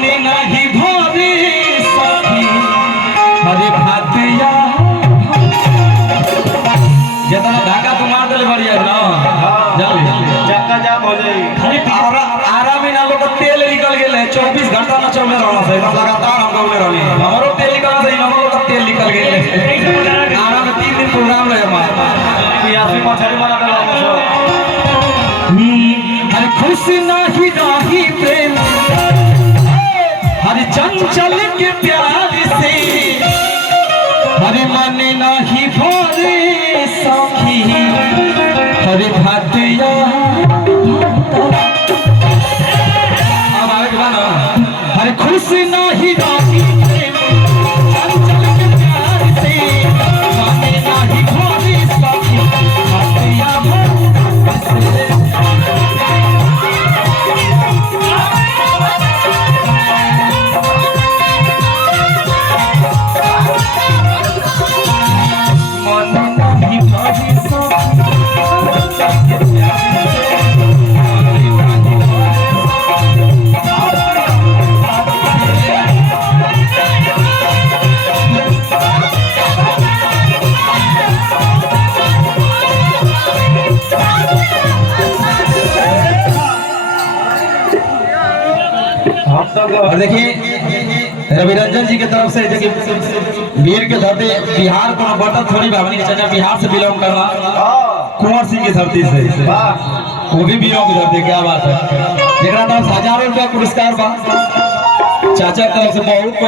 मने नहीं भरे सखी हरे भातिया जितना धागा तुम मार दे बढ़िया ना जल्दी चक्का जाम हो जाए। खाली आराम ही ना लोग तेल निकल गए 24 घंटा ना चल में रहना सही लगातार हम लोग रहनी हमारो तेल निकलना सही हमारो का तेल निकल गए आराम में 3 दिन प्रोग्राम रहे हमारा पियासी मछली बना दे हर खुश नाही राही प्रेम हर चंचल के प्यार से हर मन नाही भरे सखी हर भातिया अब आगे गाना हर खुश नाही राही प्रेम चंचल के प्यार से मन नाही भरे सखी भातिया और देखिए रविरंजन जी की तरफ से वीर के धरती बिहार को बटन थोड़ी भावनी के चाचा बिहार से बिलोंग करना कुंवर सिंह की धरती से वो भी वीरों की धरती क्या बात है जरा तरफ 1000 रुपया पुरस्कार बा चाचा तरफ से बहुत